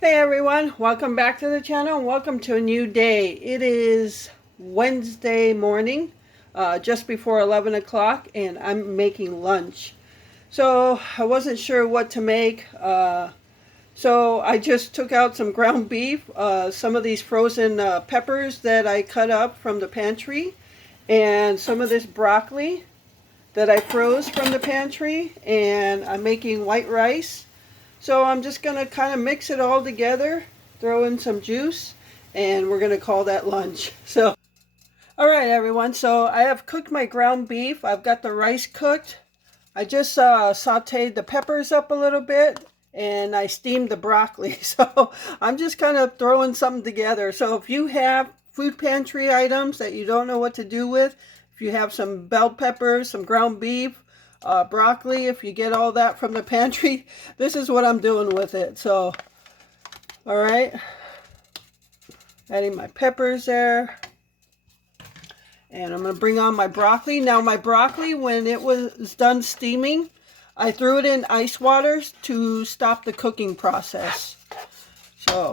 Hey everyone, welcome back to the channel and welcome to a new day. It is Wednesday morning, just before 11 o'clock, and I'm making lunch. So I wasn't sure what to make, so I just took out some ground beef, some of these frozen peppers that I cut up from the pantry, and some of this broccoli that I froze from the pantry, and I'm making white rice. So I'm just going to kind of mix it all together, throw in some juice, and we're going to call that lunch. So, all right, everyone. So I have cooked my ground beef. I've got the rice cooked. I just sauteed the peppers up a little bit, and I steamed the broccoli. So I'm just kind of throwing something together. So if you have food pantry items that you don't know what to do with, if you have some bell peppers, some ground beef, broccoli, if you get all that from the pantry, this is what I'm doing with it. So, all right, adding my peppers there. And I'm going to bring on my broccoli. Now my broccoli, when it was done steaming, I threw it in ice water to stop the cooking process. So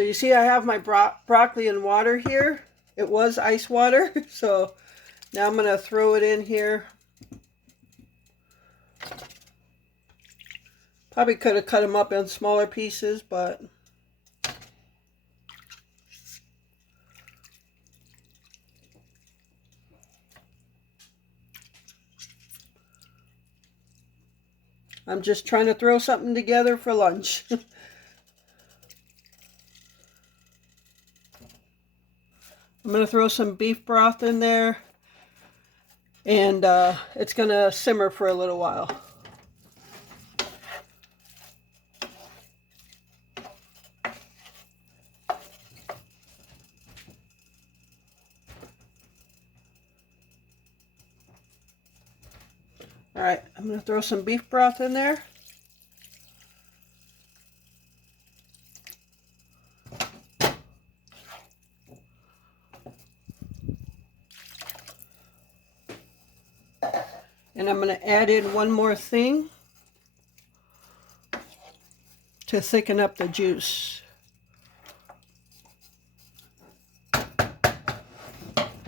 you see I have my broccoli in water here. It was ice water. So now I'm going to throw it in here. Probably could have cut them up in smaller pieces, but I'm just trying to throw something together for lunch. I'm going to throw some beef broth in there, and it's going to simmer for a little while. All right, I'm going to throw some beef broth in there. And I'm going to add in one more thing to thicken up the juice. All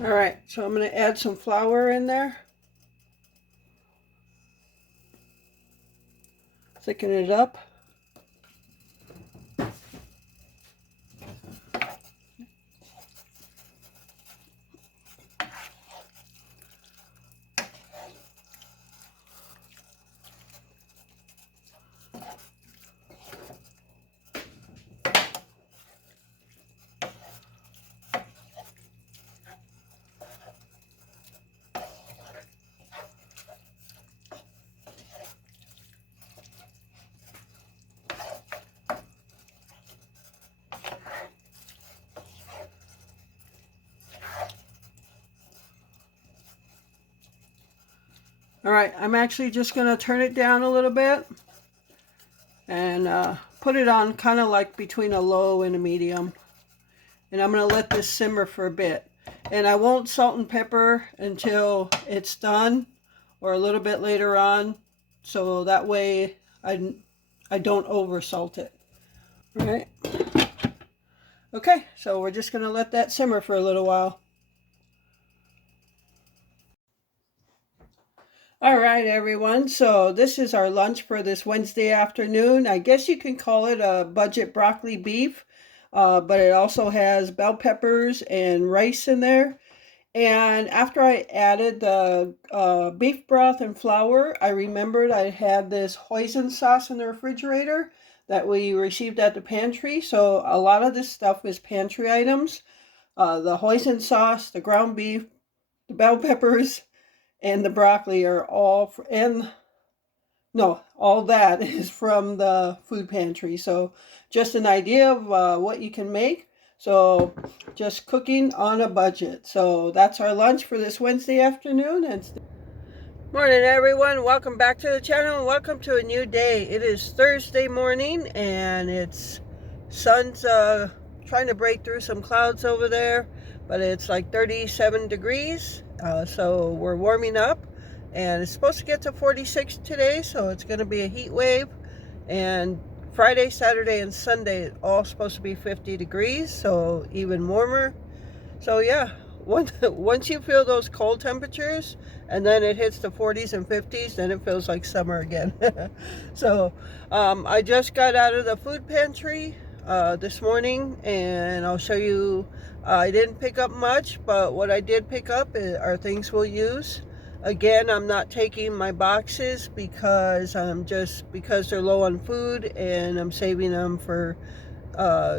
right, so I'm going to add some flour in there. Thicken it up. All right, I'm actually just going to turn it down a little bit and put it on kind of like between a low and a medium. And I'm going to let this simmer for a bit. And I won't salt and pepper until it's done or a little bit later on. So that way I don't over salt it. All right. Okay, so we're just going to let that simmer for a little while. All right, everyone. So this is our lunch for this Wednesday afternoon. I guess you can call it a budget broccoli beef, but it also has bell peppers and rice in there. And after I added the beef broth and flour, I remembered I had this hoisin sauce in the refrigerator that we received at the pantry. So a lot of this stuff is pantry items. The hoisin sauce, the ground beef, the bell peppers, and the broccoli are all, all that is from the food pantry. So just an idea of what you can make. So just cooking on a budget. So that's our lunch for this Wednesday afternoon. Morning, everyone. Welcome back to the channel and welcome to a new day. It is Thursday morning and it's sun's trying to break through some clouds over there, but it's like 37 degrees. So we're warming up, and it's supposed to get to 46 today, so it's going to be a heat wave. And Friday, Saturday, and Sunday all supposed to be 50 degrees, so even warmer. So yeah, once you feel those cold temperatures and then it hits the 40s and 50s, then it feels like summer again. So I just got out of the food pantry this morning, and I'll show you. I didn't pick up much, but what I did pick up are things we'll use. Again, I'm not taking my boxes because they're low on food, and I'm saving them for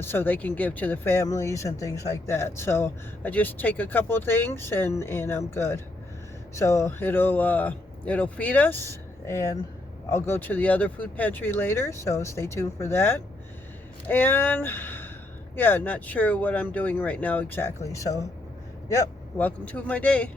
so they can give to the families and things like that. So I just take a couple things and I'm good. So it'll feed us, and I'll go to the other food pantry later, so stay tuned for that. And yeah, not sure what I'm doing right now exactly. So yep, welcome to my day.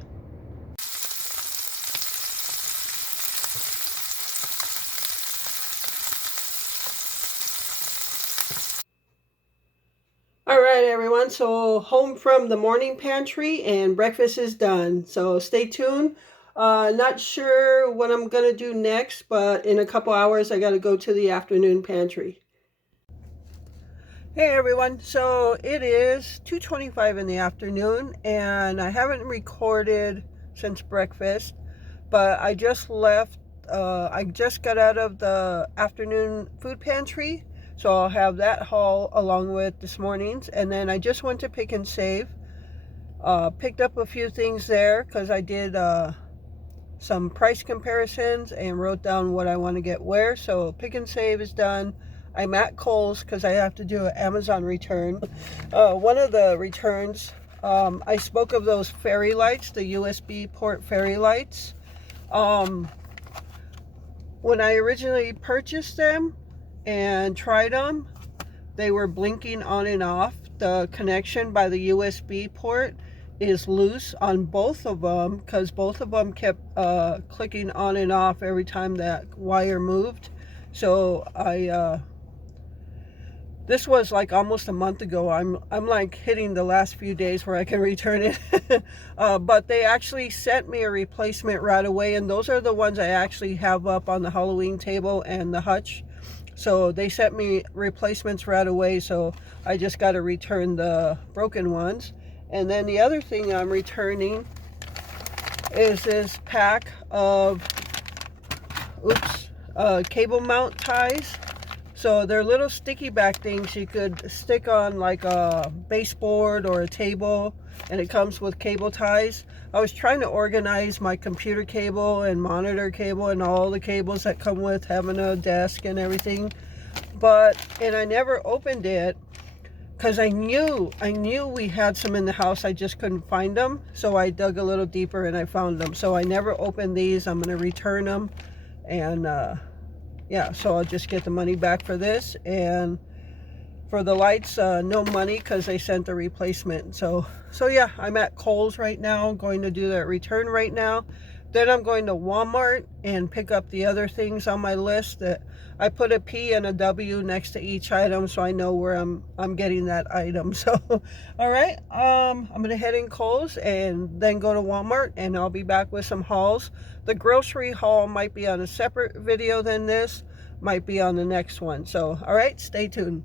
All right, everyone. So home from the morning pantry, and breakfast is done. So stay tuned. Not sure what I'm gonna do next, but in a couple hours I gotta go to the afternoon pantry. Hey everyone. So it is 2:25 in the afternoon, and I haven't recorded since breakfast, but I just left. I just got out of the afternoon food pantry, so I'll have that haul along with this morning's. And then I just went to Pick and Save. Picked up a few things there because I did some price comparisons and wrote down what I want to get where. So Pick and Save is done. I'm at Kohl's because I have to do an Amazon return. One of the returns, I spoke of those fairy lights, the USB port fairy lights. When I originally purchased them and tried them, they were blinking on and off. The connection by the USB port is loose on both of them because both of them kept clicking on and off every time that wire moved. So this was like almost a month ago. I'm like hitting the last few days where I can return it. But they actually sent me a replacement right away, and those are the ones I actually have up on the Halloween table and the hutch. So they sent me replacements right away, so I just got to return the broken ones. And then the other thing I'm returning is this pack of cable mount ties. So they're little sticky back things you could stick on like a baseboard or a table, and it comes with cable ties. I was trying to organize my computer cable and monitor cable and all the cables that come with having a desk and everything, and I never opened it because I knew we had some in the house. I just couldn't find them, so I dug a little deeper and I found them. So I never opened these. I'm going to return them, and yeah, so I'll just get the money back for this. And for the lights, no money because they sent a replacement. So yeah, I'm at Kohl's right now, going to do that return right now. Then I'm going to Walmart and pick up the other things on my list. That I put a P and a W next to each item, so I know where I'm getting that item. So all right, I'm gonna head in Kohl's and then go to Walmart, and I'll be back with some hauls. The grocery haul might be on a separate video than this, might be on the next one. So all right, stay tuned.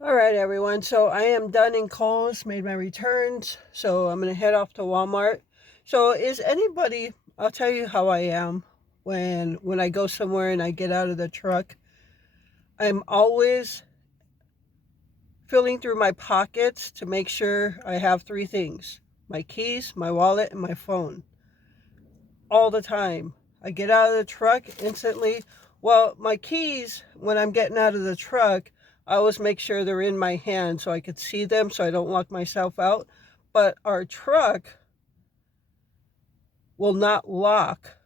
All right, everyone. So I am done in Kohl's, made my returns. So I'm going to head off to Walmart. So I'll tell you how I am when I go somewhere and I get out of the truck. I'm always filling through my pockets to make sure I have three things: my keys, my wallet, and my phone. All the time. I get out of the truck instantly. Well, my keys, when I'm getting out of the truck, I always make sure they're in my hand so I could see them so I don't lock myself out. But our truck will not lock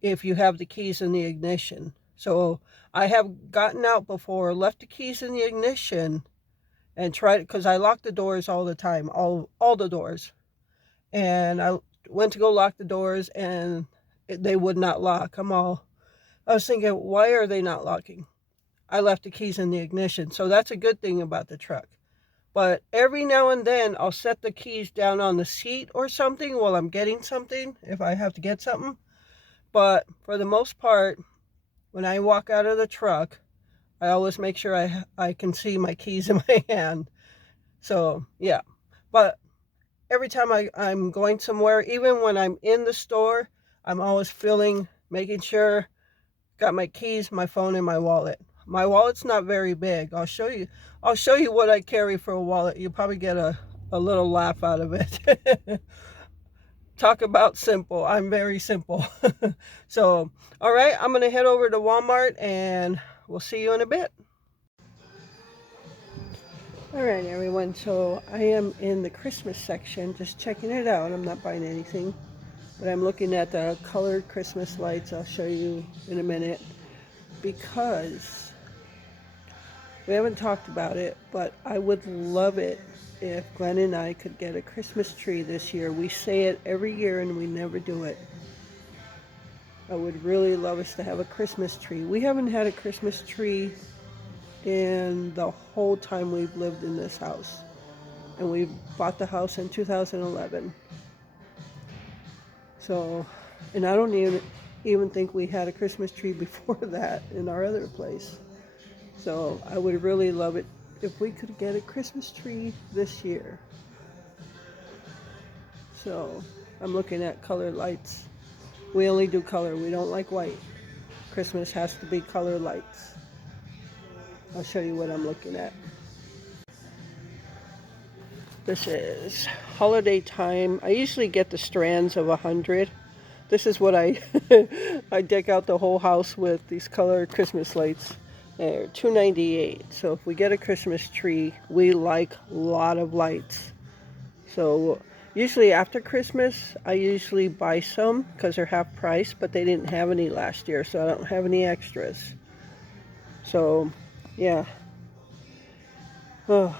if you have the keys in the ignition. So I have gotten out before, left the keys in the ignition, and tried, because I lock the doors all the time, all the doors. And I went to go lock the doors, and they would not lock. I was thinking, why are they not locking? I left the keys in the ignition. So that's a good thing about the truck. But every now and then I'll set the keys down on the seat or something while I'm getting something, if I have to get something. But for the most part, when I walk out of the truck, I always make sure I can see my keys in my hand. So yeah, but every time I'm going somewhere, even when I'm in the store, I'm always making sure, got my keys, my phone, and my wallet. My wallet's not very big. I'll show you what I carry for a wallet. You'll probably get a little laugh out of it. Talk about simple. I'm very simple. So, all right, I'm going to head over to Walmart and we'll see you in a bit. All right, everyone. So I am in the Christmas section, just checking it out. I'm not buying anything, but I'm looking at the colored Christmas lights. I'll show you in a minute, because we haven't talked about it, but I would love it if Glenn and I could get a Christmas tree this year. We say it every year and we never do it. I would really love us to have a Christmas tree. We haven't had a Christmas tree in the whole time we've lived in this house. And we bought the house in 2011. So, and I don't even think we had a Christmas tree before that in our other place. So I would really love it if we could get a Christmas tree this year. So I'm looking at colored lights. We only do color. We don't like white. Christmas has to be colored lights. I'll show you what I'm looking at. This is holiday time. I usually get the strands of 100. This is what I I deck out the whole house with, these colored Christmas lights. They're $2.98. So if we get a Christmas tree, we like a lot of lights. So usually after Christmas, I usually buy some because they're half price, but they didn't have any last year, so I don't have any extras. So yeah. Oh,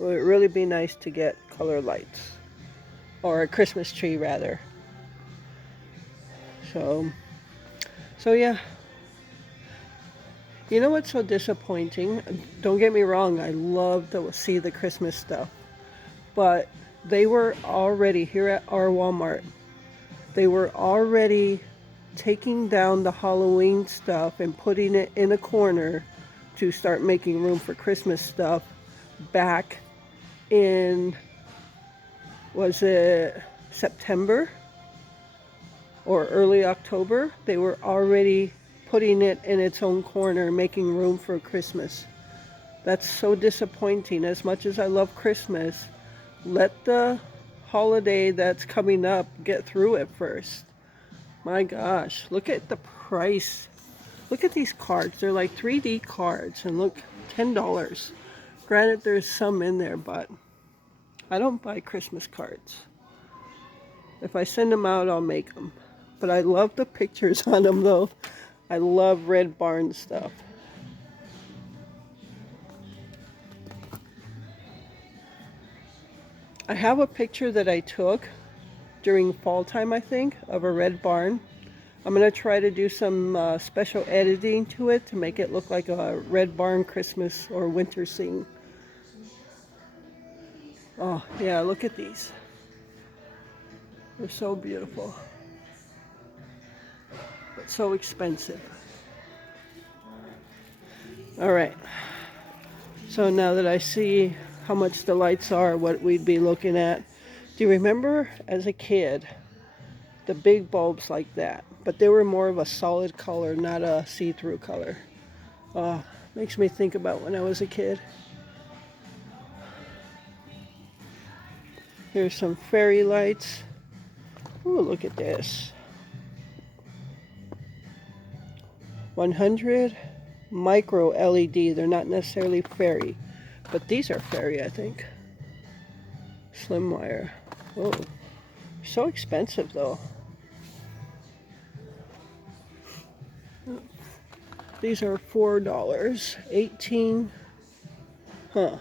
it would really be nice to get color lights, or a Christmas tree rather. So yeah. You know what's so disappointing? Don't get me wrong, I love to see the Christmas stuff. But they were already, here at our Walmart, they were already taking down the Halloween stuff and putting it in a corner to start making room for Christmas stuff back in, was it September or early October? They were already putting it in its own corner, making room for Christmas. That's so disappointing. As much as I love Christmas, let the holiday that's coming up get through it first. My gosh, look at the price. Look at these cards. They're like 3D cards, and look, $10. Granted, there's some in there, but I don't buy Christmas cards. If I send them out, I'll make them. But I love the pictures on them, though. I love Red Barn stuff. I have a picture that I took during fall time, I think, of a Red Barn. I'm going to try to do some special editing to it to make it look like a Red Barn Christmas or winter scene. Oh, yeah, look at these. They're so beautiful. But so expensive. All right. So now that I see how much the lights are, what we'd be looking at. Do you remember as a kid, the big bulbs like that? But they were more of a solid color, not a see-through color. Makes me think about when I was a kid. Here's some fairy lights. Ooh, look at this. 100 micro LED. They're not necessarily fairy, but these are fairy, I think. Slim wire. Oh, so expensive though. These are $4. 18. Huh.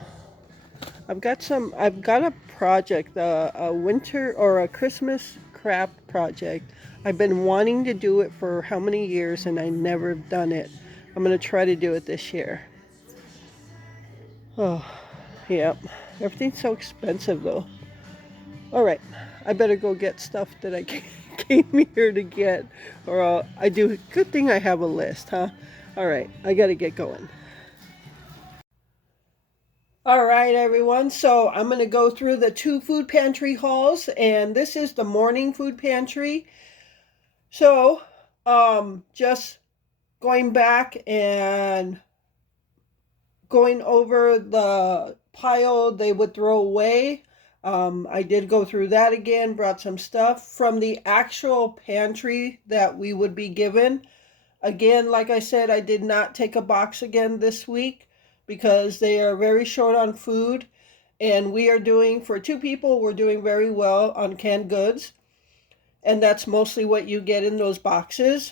I've got a project, a winter or a Christmas craft project. I've been wanting to do it for how many years, and I never done it. I'm going to try to do it this year. Oh, Yep. Everything's so expensive though. All right. I better go get stuff that I came here to get. Or I do. Good thing I have a list, huh? All right. I got to get going. All right, everyone. So I'm going to go through the two food pantry hauls, and this is the morning food pantry. So, just going back and going over the pile they would throw away. I did go through that again, brought some stuff from the actual pantry that we would be given. Again, like I said, I did not take a box again this week because they are very short on food. And we are doing, for two people, we're doing very well on canned goods. And that's mostly what you get in those boxes.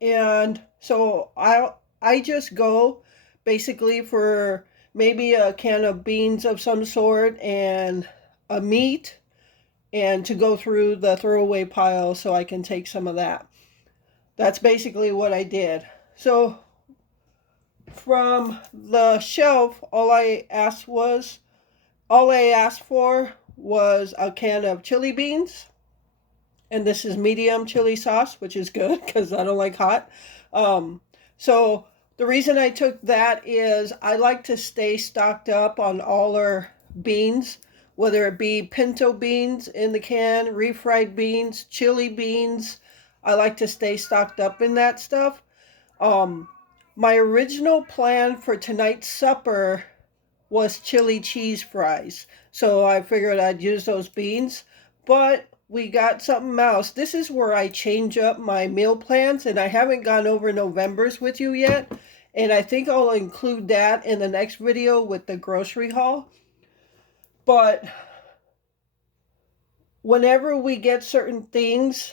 And so I just go basically for maybe a can of beans of some sort and a meat, and to go through the throwaway pile so I can take some of that. That's basically what I did. So from the shelf, all I asked for was a can of chili beans, and this is medium chili sauce, which is good because I don't like hot. So the reason I took that is I like to stay stocked up on all our beans, whether it be pinto beans in the can, refried beans, chili beans. I like to stay stocked up in that stuff. My original plan for tonight's supper was chili cheese fries. So I figured I'd use those beans, but we got something else. This is where I change up my meal plans, and I haven't gone over November's with you yet. And I think I'll include that in the next video with the grocery haul. But whenever we get certain things,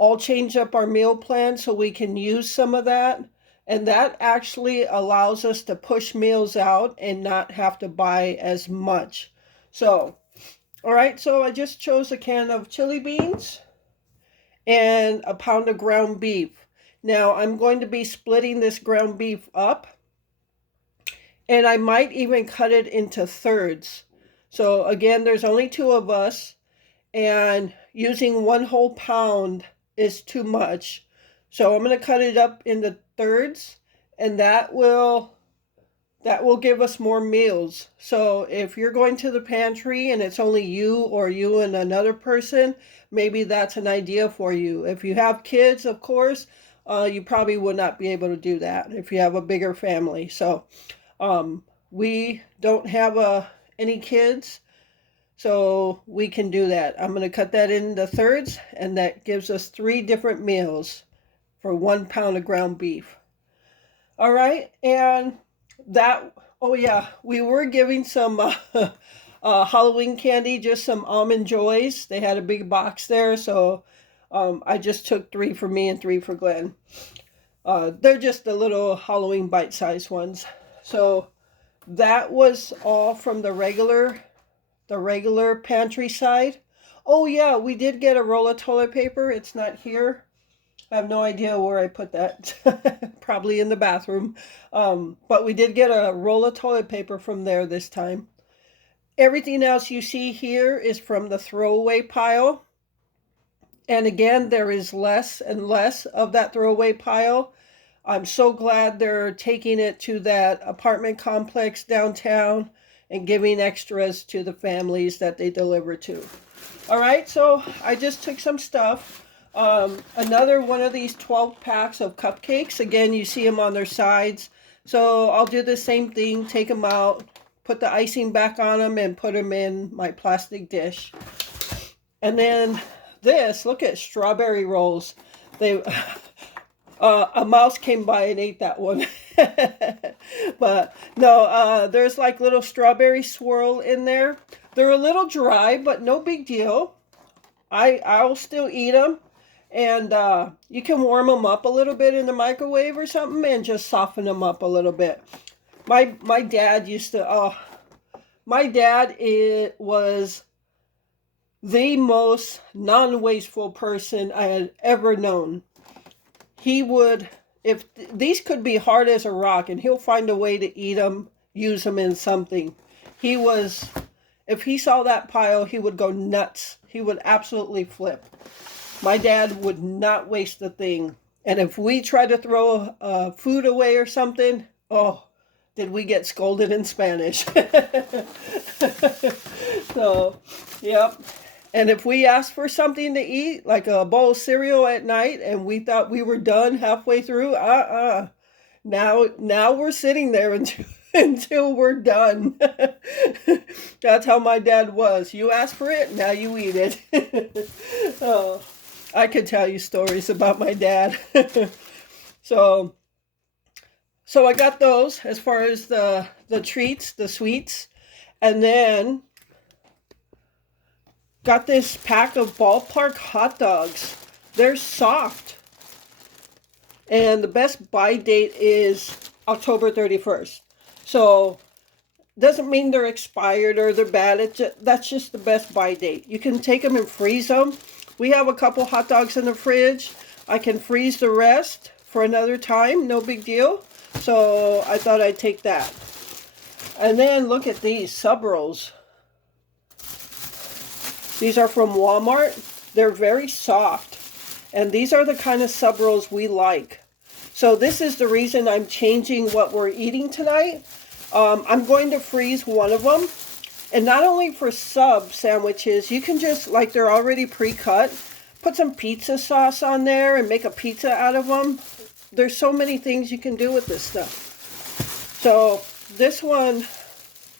I'll change up our meal plan so we can use some of that. And that actually allows us to push meals out and not have to buy as much. So, all right, so I just chose a can of chili beans and a pound of ground beef. Now, I'm going to be splitting this ground beef up, and I might even cut it into thirds. So, again, there's only two of us, and using one whole pound is too much. So I'm going to cut it up into thirds, and that will give us more meals. So if you're going to the pantry and it's only you or you and another person, maybe that's an idea for you. If you have kids, of course, you probably would not be able to do that if you have a bigger family. So we don't have any kids, so we can do that. I'm going to cut that into thirds, and that gives us 3 different meals for 1 pound of ground beef. All right, and that, oh yeah, we were giving some Halloween candy, just some Almond Joys. They had a big box there, so I just took 3 for me and 3 for Glenn. They're just the little Halloween bite-sized ones. So that was all from the regular pantry side. Oh yeah, we did get a roll of toilet paper. It's not here. I have no idea where I put that. Probably in the bathroom. But we did get a roll of toilet paper from there this time. Everything else you see here is from the throwaway pile. And again, there is less and less of that throwaway pile. I'm so glad they're taking it to that apartment complex downtown and giving extras to the families that they deliver to. All right, so I just took some stuff. Another one of these 12 packs of cupcakes. Again, you see them on their sides. So I'll do the same thing, take them out, put the icing back on them, and put them in my plastic dish. And then this, look at strawberry rolls. They... a mouse came by and ate that one. But no, there's like little strawberry swirl in there. They're a little dry, but no big deal. I'll still eat them. And you can warm them up a little bit in the microwave or something and just soften them up a little bit. My dad used to, my dad was the most non-wasteful person I had ever known. He would, if these could be hard as a rock, and he'll find a way to eat them use them in something. He was, if he saw that pile, he would go nuts. He would absolutely flip. My dad would not waste a thing. And if we tried to throw food away or something, oh, did we get scolded in Spanish. So, yep. And if we asked for something to eat, like a bowl of cereal at night, and we thought we were done halfway through, now we're sitting there until we're done. That's how my dad was. You ask for it, now you eat it. Oh, I could tell you stories about my dad. So I got those as far as the treats, the sweets, and then got this pack of ballpark hot dogs. They're soft. And the best buy date is October 31st. So doesn't mean they're expired or they're bad. That's just the best buy date. You can take them and freeze them. We have a couple hot dogs in the fridge. I can freeze the rest for another time. No big deal. So I thought I'd take that. And then look at these sub rolls. These are from Walmart. They're very soft. And these are the kind of sub rolls we like. So this is the reason I'm changing what we're eating tonight. I'm going to freeze one of them. And not only for sub sandwiches, you can just, like they're already pre-cut, put some pizza sauce on there and make a pizza out of them. There's so many things you can do with this stuff. So this one,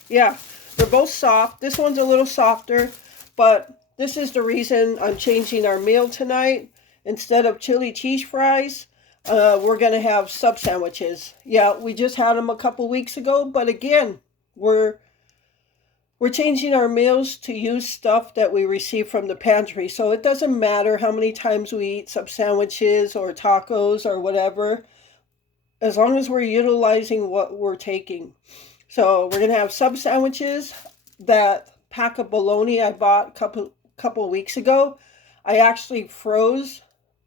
yeah, they're both soft. This one's a little softer, but this is the reason I'm changing our meal tonight. Instead of chili cheese fries, we're going to have sub sandwiches. Yeah, we just had them a couple weeks ago, but again, we're changing our meals to use stuff that we receive from the pantry. So it doesn't matter how many times we eat sub sandwiches or tacos or whatever, as long as we're utilizing what we're taking. So we're going to have sub sandwiches. That pack of bologna I bought a couple weeks ago, I actually froze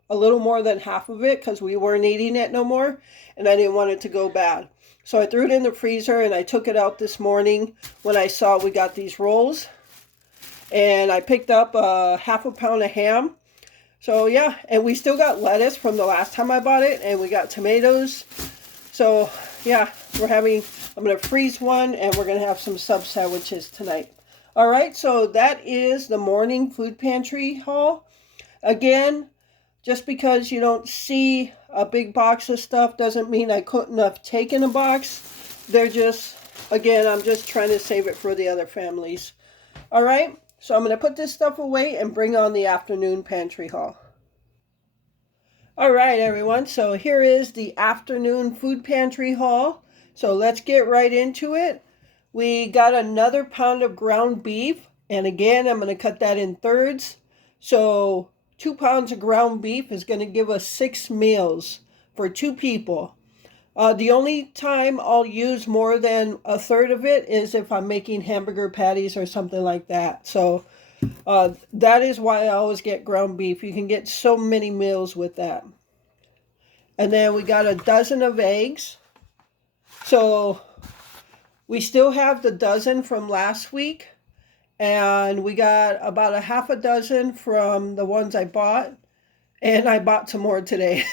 a little more than half of it because we weren't eating it no more, and I didn't want it to go bad. So I threw it in the freezer, and I took it out this morning when I saw we got these rolls. And I picked up half a pound of ham. So yeah, and we still got lettuce from the last time I bought it, and we got tomatoes. So yeah, I'm going to freeze one, and we're going to have some sub sandwiches tonight. All right, so that is the morning food pantry haul. Again, just because you don't see a big box of stuff doesn't mean I couldn't have taken a box. They're just, again, I'm just trying to save it for the other families. All right, so I'm going to put this stuff away and bring on the afternoon pantry haul. All right, everyone, so here is the afternoon food pantry haul. So let's get right into it. We got another pound of ground beef, and again, I'm going to cut that in thirds. So 2 pounds of ground beef is going to give us 6 meals for 2 people. The only time I'll use more than a third of it is if I'm making hamburger patties or something like that. So that is why I always get ground beef. You can get so many meals with that. And then we got a dozen of eggs. So we still have the dozen from last week. And we got about a half a dozen from the ones I bought. And I bought some more today.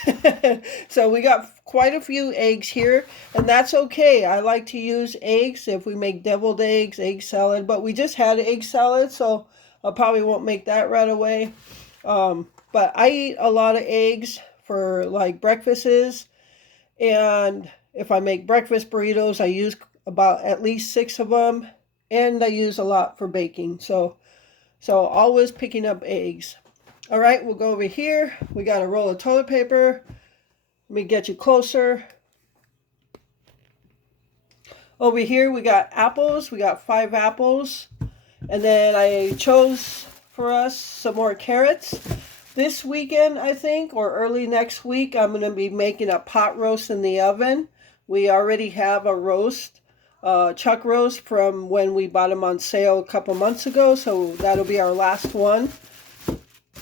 So we got quite a few eggs here. And that's okay. I like to use eggs if we make deviled eggs, egg salad. But we just had egg salad, so I probably won't make that right away. But I eat a lot of eggs for like breakfasts. And if I make breakfast burritos, I use about at least 6 of them. And I use a lot for baking. So always picking up eggs. All right, we'll go over here. We got a roll of toilet paper. Let me get you closer. Over here, we got apples. We got 5 apples. And then I chose for us some more carrots. This weekend, I think, or early next week, I'm going to be making a pot roast in the oven. We already have a roast, chuck roast from when we bought them on sale a couple months ago. So that'll be our last one.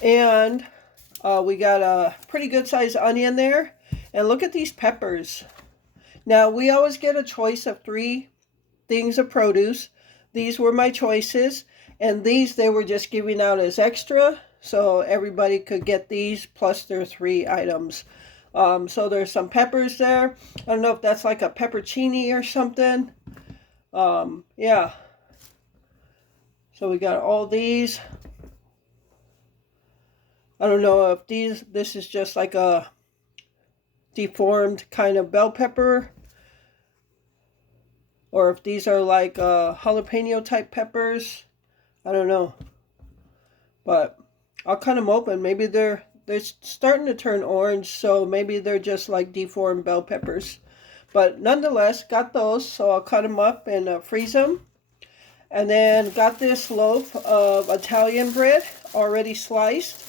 And we got a pretty good sized onion there. And look at these peppers. Now, we always get a choice of 3 things of produce. These were my choices, and these they were just giving out as extra, so everybody could get these plus their 3 items. So there's some peppers there. I don't know if that's like a peppercini or something. Yeah. So we got all these. I don't know if this is just like a deformed kind of bell pepper, or if these are like jalapeno type peppers. I don't know. But I'll cut them open. Maybe they're starting to turn orange, so maybe they're just like deformed bell peppers. But nonetheless, got those, so I'll cut them up and freeze them. And then got this loaf of Italian bread already sliced.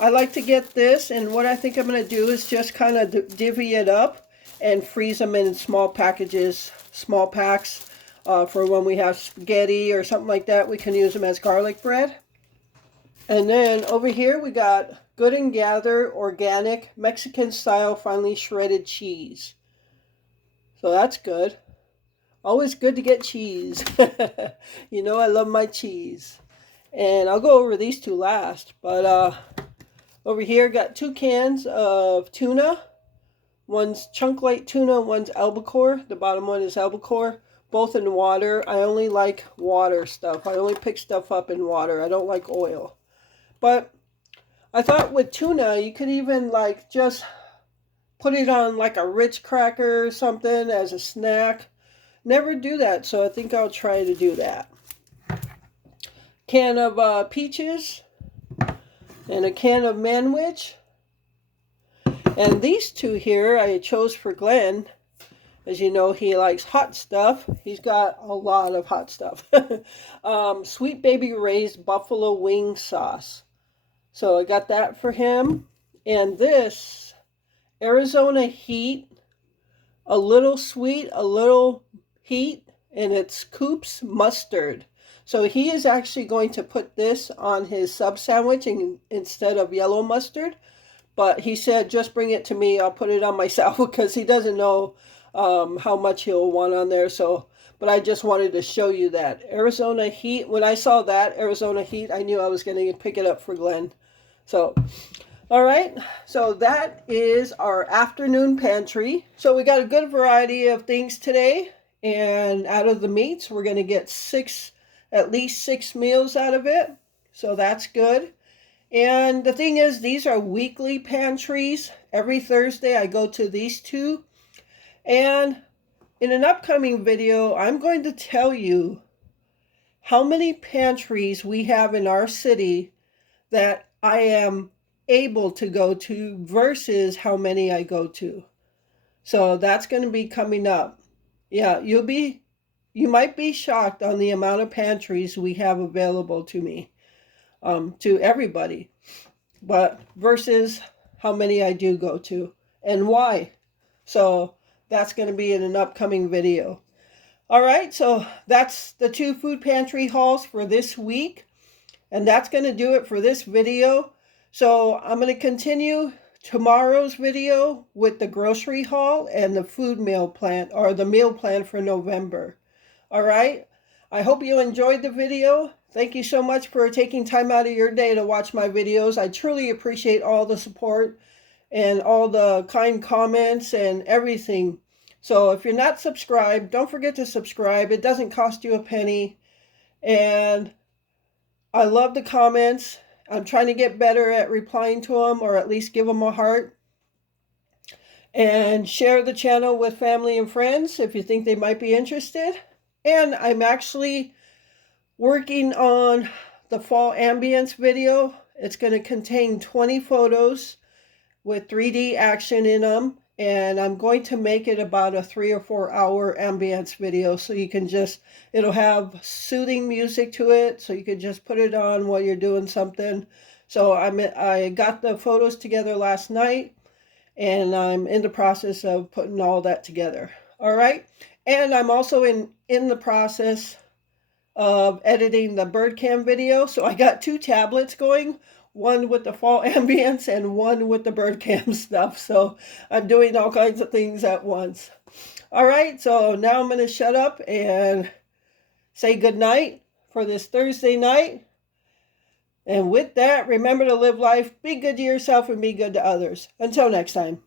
I like to get this, and what I think I'm going to do is just kind of divvy it up and freeze them in small packages, small packs, for when we have spaghetti or something like that. We can use them as garlic bread. And then over here we got Good and Gather organic Mexican style finely shredded cheese. So that's good. Always good to get cheese. You know I love my cheese. And I'll go over these two last. But over here got 2 cans of tuna. One's chunk light tuna, one's albacore. The bottom one is albacore. Both in water. I only like water stuff. I only pick stuff up in water. I don't like oil. But I thought with tuna, you could even like just put it on like a Ritz cracker or something as a snack. Never do that, so I think I'll try to do that. Can of peaches and a can of manwich. And these two here I chose for Glenn. As you know, he likes hot stuff. He's got a lot of hot stuff. Sweet Baby Ray's buffalo wing sauce. So I got that for him. And this Arizona Heat, a little sweet, a little heat, and it's Coop's mustard. So he is actually going to put this on his sub sandwich instead of yellow mustard. But he said, just bring it to me. I'll put it on myself because he doesn't know how much he'll want on there. So, but I just wanted to show you that. Arizona Heat. When I saw that, Arizona Heat, I knew I was going to pick it up for Glenn. So, all right. So that is our afternoon pantry. So we got a good variety of things today. And out of the meats, we're going to get at least six meals out of it. So that's good. And the thing is, these are weekly pantries. Every Thursday I go to these two. And in an upcoming video, I'm going to tell you how many pantries we have in our city that I am able to go to versus how many I go to. So that's going to be coming up. Yeah, you might be shocked on the amount of pantries we have available to me, to everybody, but versus how many I do go to and why. So that's going to be in an upcoming video. All right, so that's the 2 food pantry hauls for this week. And that's going to do it for this video. So I'm going to continue tomorrow's video with the grocery haul and the food meal plan, or the meal plan for November. All right. I hope you enjoyed the video. Thank you so much for taking time out of your day to watch my videos. I truly appreciate all the support and all the kind comments and everything. So if you're not subscribed, don't forget to subscribe. It doesn't cost you a penny. And I love the comments. I'm trying to get better at replying to them, or at least give them a heart. And share the channel with family and friends if you think they might be interested. And I'm actually working on the fall ambience video. It's going to contain 20 photos with 3D action in them. And I'm going to make it about a 3 or 4 hour ambience video, so you can it'll have soothing music to it, so you can just put it on while you're doing something. So I got the photos together last night, and I'm in the process of putting all that together. All right, and I'm also in the process of editing the bird cam video. So I got 2 tablets going. One with the fall ambience and one with the bird cam stuff. So I'm doing all kinds of things at once. All right, so now I'm going to shut up and say good night for this Thursday night. And with that, remember to live life, be good to yourself, and be good to others. Until next time.